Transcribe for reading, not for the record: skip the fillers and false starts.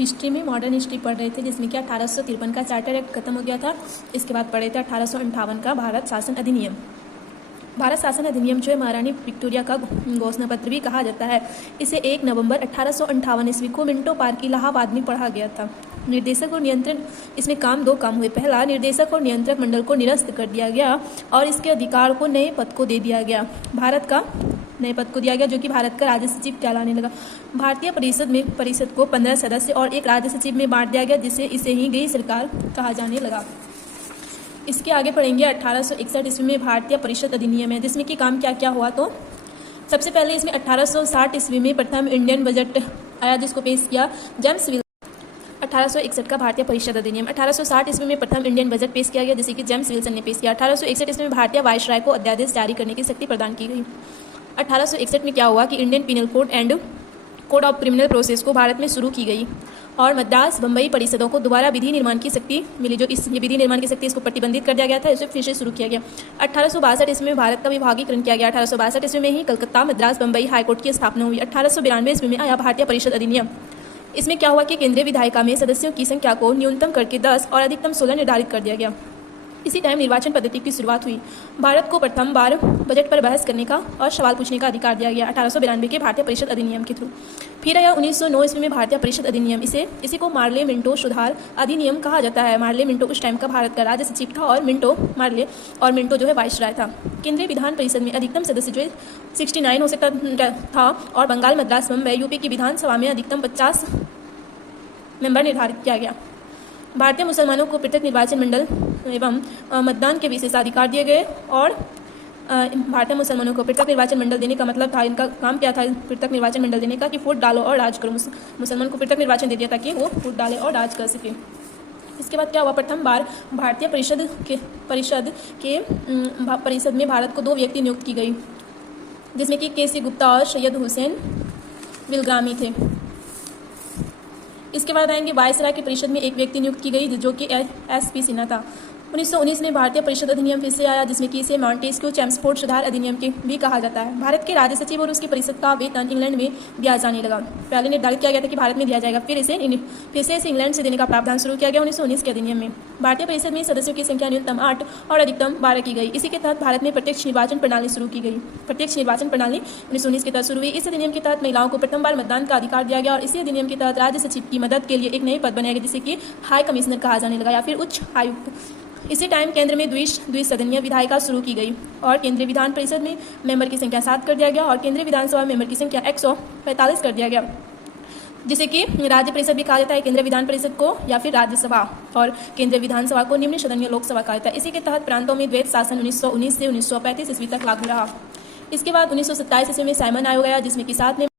History में modern history पढ़ रहे थे, जिसमें कि 1853 का चार्टर एक्ट खत्म हो गया था। इसके बाद पढ़े थे 1858 का भारत शासन अधिनियम। भारत शासन अधिनियम जो है महारानी विक्टोरिया का घोषणा पत्र भी कहा जाता है। इसे 1 नवंबर 1858 ईस्वी को मिंटो पार्क इलाहाबाद में पढ़ा गया था। निर्देशक और नियंत्रण, इसमें दो काम हुए। पहला, निर्देशक और नियंत्रक मंडल को निरस्त कर दिया गया और इसके अधिकार को नए पद को दे दिया गया। भारत का नए पद को दिया गया, जो कि भारत का राज्य सचिव कहलाने लगा। भारतीय परिषद को 15 सदस्य और एक राज्य सचिव में बांट दिया गया, जिससे इसे ही गृह सरकार कहा जाने लगा। इसके आगे पढ़ेंगे 1861 ईस्वी में भारतीय परिषद अधिनियम है, जिसमें कि काम क्या क्या हुआ। तो सबसे पहले इसमें 1860 ईस्वी में प्रथम इंडियन बजट आया, जिसको पेश किया जेम्स विल्सन। 1861 का भारतीय परिषद अधिनियम। 1860 ईस्वी में प्रथम इंडियन बजट पेश किया गया, जिसे कि जेम्स विल्सन ने पेश किया। 1861 ईस्वी में भारतीय वायसराय को अध्यादेश जारी करने की शक्ति प्रदान की गई। 1861 में क्या हुआ कि Indian penal code and code of criminal process को भारत में शुरू की गई और मद्रास बम्बई परिषदों को दोबारा विधि निर्माण की शक्ति मिली। जो ये विधि निर्माण की शक्ति, इसको प्रतिबंधित कर दिया गया था, इसे फिर से शुरू किया गया। 1862 ईस्वी में भारत का विभागीकरण किया गया। 1862 ईस्वी में ही कलकत्ता, मद्रास, बम्बई हाईकोर्ट की स्थापना हुई। 1892 ईस्वी में आया भारतीय परिषद अधिनियम। इसमें क्या हुआ कि केंद्रीय विधायिका में सदस्यों की संख्या को न्यूनतम करके 10 और अधिकतम 16 निर्धारित कर दिया गया। इसी टाइम निर्वाचन पद्धति की शुरुआत हुई। भारत को प्रथम बार बजट पर बहस करने का और सवाल पूछने का अधिकार दिया गया 1892 के भारतीय परिषद अधिनियम के थ्रू। फिर आया 1909 ईस्वी में भारतीय परिषद अधिनियम। इसी को मार्ले मिंटो सुधार अधिनियम कहा जाता है। मार्ले मिंटो उस टाइम का भारत का राज्य सचिव था और मिंटो जो है वाइसराय था। केंद्रीय विधान परिषद में अधिकतम सदस्य जो है 69 हो सकता था और बंगाल, मद्रास, बम्बई, यूपी की विधानसभा में अधिकतम 50 मेंबर निर्धारित किया गया। भारतीय मुसलमानों को पृथक निर्वाचन मंडल एवं मतदान के विशेषाधिकार दिए गए और भारतीय मुसलमानों को पृथक निर्वाचन मंडल देने का मतलब था, इनका काम क्या था पृथक निर्वाचन मंडल देने का, कि वोट डालो और राज करो। मुसलमान को पृथक निर्वाचन दे दिया ताकि वो वोट डाले और राज कर सके। इसके बाद क्या हुआ, प्रथम बार भारतीय परिषद में भारत को 2 व्यक्ति नियुक्त की गई, जिसमें कि के.सी. गुप्ता और सैयद हुसैन विलग्रामी थे। इसके बाद आएंगे वायसराय की परिषद में 1 व्यक्ति नियुक्त की गई, जो कि एस.पी. सिन्हा था। 1919 में भारतीय परिषद अधिनियम फिर से आया, जिसमें कि इसे माउंटेस्क्यू चैम्सफोर्ड सुधार अधिनियम के भी कहा जाता है। भारत के राज्य सचिव और उसकी परिषद का वेतन इंग्लैंड में दिया जाने लगा। पहले निर्धारित किया गया था कि भारत में दिया जाएगा, फिर से इसे इंग्लैंड से देने का प्रावधान शुरू किया गया 1919 के अधिनियम में। भारतीय परिषद में सदस्यों की संख्या न्यूनतम 8 और अधिकतम 12 की गई। इसी के तहत भारत में प्रत्यक्ष निर्वाचन प्रणाली शुरू की गई। प्रत्यक्ष निर्वाचन प्रणाली 1919 के तहत शुरू हुई। इस अधिनियम के तहत महिलाओं को प्रथम बार मतदान का अधिकार दिया गया और इसी अधिनियम के तहत राज्य सचिव की मदद के लिए एक नए पद बनाया गया, जिसे कि हाई कमिश्नर कहा जाने लगा या फिर उच्च आयुक्त। इसी टाइम केंद्र में द्विसदनीय विधायिका शुरू की गई और केंद्रीय विधान परिषद में मेंबर की संख्या 7 कर दिया गया और केंद्रीय विधानसभा मेंबर की संख्या 145 कर दिया गया, जिसे कि राज्य परिषद भी कहा जाता है केंद्रीय विधान परिषद को, या फिर राज्यसभा, और केंद्रीय विधानसभा को निम्न सदनीय लोकसभा कहा जाता है। इसी के तहत प्रांतों में द्वैत शासन 1919 से 1935 ईस्वी तक लागू रहा। इसके बाद 1927 ईस्वी में साइमन आयोग आया, जिसमें कि 7